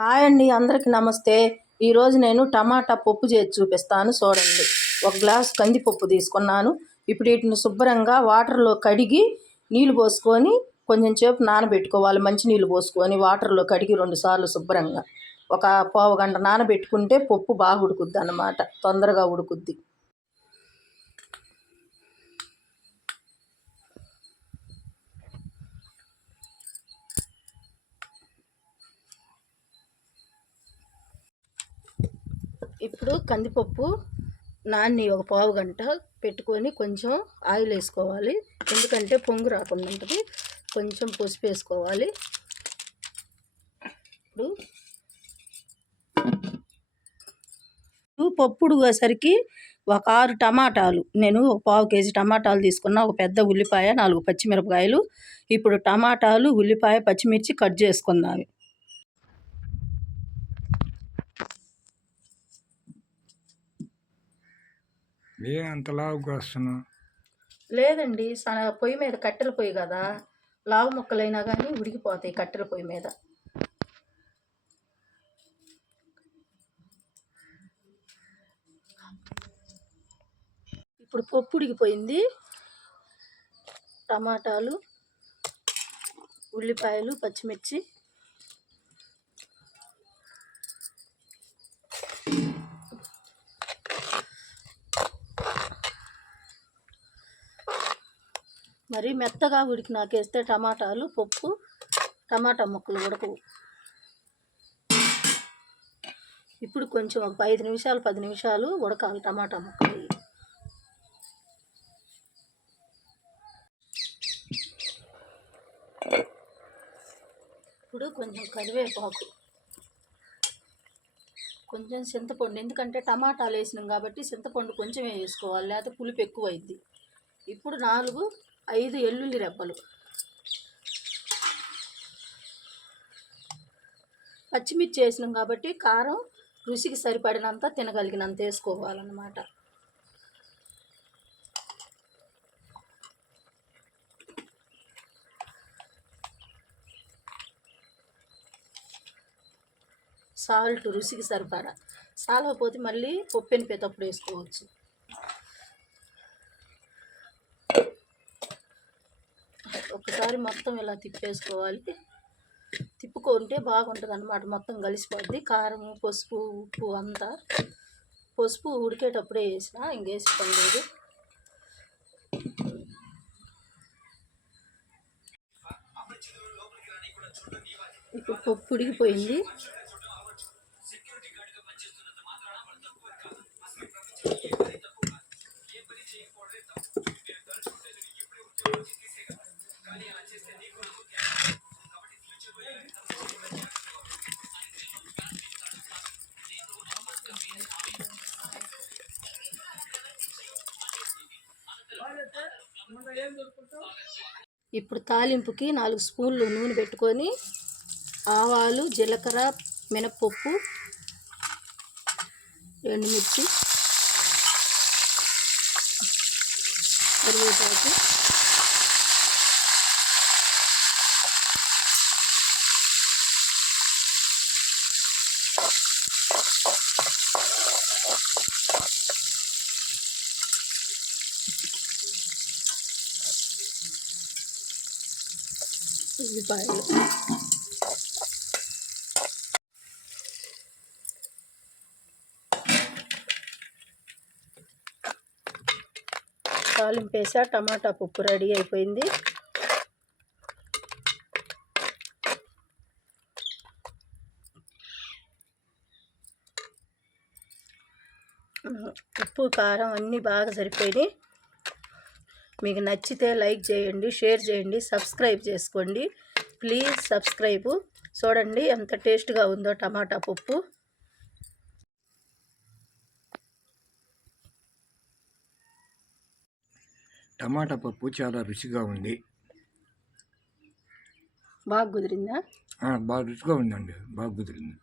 Hi అండి, అందరికీ నమస్తే. ఈరోజు నేను టమాటా పప్పు చేసి చూపిస్తాను చూడండి. ఒక గ్లాస్ కందిపప్పు తీసుకున్నాను. ఇప్పుడు వీటిని శుభ్రంగా వాటర్లో కడిగి నీళ్ళు పోసుకొని కొంచెం సేపు నానబెట్టుకోవాలి. మంచి నీళ్ళు పోసుకొని వాటర్లో కడిగి 2 సార్లు శుభ్రంగా ఒక పావు గంట నానబెట్టుకుంటే పప్పు బాగా ఉడుకుద్ది అన్నమాట, తొందరగా ఉడుకుద్ది. ఇప్పుడు కందిపప్పు నాన్ని ఒక పావు గంట పెట్టుకొని కొంచెం ఆయిల్ వేసుకోవాలి, ఎందుకంటే పొంగు రాకుండా ఉంటుంది. కొంచెం పసుపు వేసుకోవాలి. ఇప్పుడు పప్పు ఉడికేసరికి ఒక 6 టమాటాలు, నేను ఒక పావు కేజీ టమాటాలు తీసుకున్నా, ఒక పెద్ద ఉల్లిపాయ, 4 పచ్చిమిరపకాయలు. ఇప్పుడు టమాటాలు, ఉల్లిపాయ, పచ్చిమిర్చి కట్ చేసుకుందాం. అంత లావుగా వస్తున్నా లేదండి, పొయ్యి మీద కట్టెల పొయ్యి కదా, లావు ముక్కలైనా కానీ ఉడికిపోతాయి కట్టెల పొయ్యి మీద. ఇప్పుడు పప్పు ఉడికిపోయింది. టమాటాలు, ఉల్లిపాయలు, పచ్చిమిర్చి, మరి మెత్తగా నాకేస్తే టమాటాలు, పప్పు, టమాటా ముక్కలు ఉడకవు. ఇప్పుడు కొంచెం ఒక 5 నిమిషాలు 10 నిమిషాలు ఉడకాలి టమాటా ముక్కలు. ఇప్పుడు కొంచెం కరివేపాకు, కొంచెం చింతపండు, ఎందుకంటే టమాటాలు వేసినాం కాబట్టి చింతపండు కొంచెమే వేసుకోవాలి, లేకపోతే పులుపు ఎక్కువ అయింది. ఇప్పుడు 4-5 వెల్లుల్లి రెబ్బలు, పచ్చిమిర్చి వేసినాం కాబట్టి కారం రుచికి సరిపడినంత తినగలిగినంత వేసుకోవాలన్నమాట. సాల్ట్ రుచికి సరిపడా, సాలకపోతే మళ్ళీ పప్పు ఎనిపేటప్పుడు వేసుకోవచ్చు. ఒకసారి మొత్తం ఇలా తిప్పేసుకోవాలి. తిప్పుకుంటే బాగుంటుంది అన్నమాట, మొత్తం కలిసిపోద్ది. కారం, పసుపు, ఉప్పు అంతా. పసుపు ఉడికేటప్పుడే వేసిన, ఇంకేసి పని లేదు. ఇప్పుడు పప్పు ఉడికిపోయింది. ఇప్పుడు తాలింపుకి 4 స్పూన్లు నూనె పెట్టుకొని ఆవాలు, జీలకర్ర, మినప్పప్పు, ఎండుమిర్చి, కరివేపాకు, ఉల్లిపాయలు, తాలింపు వేసా. టమాటా పప్పు రెడీ అయిపోయింది. ఉప్పు, కారం అన్నీ బాగా సరిపోయినాయి. మీకు నచ్చితే లైక్ చేయండి, షేర్ చేయండి, సబ్స్క్రైబ్ చేసుకోండి. Please subscribe. చూడండి ఎంత టేస్ట్గా ఉందో టమాటా పప్పు. టమాటా పప్పు చాలా రుచిగా ఉంది. బాగా కుదిరిందా? బాగా రుచిగా ఉందండి, బాగా కుదిరింది.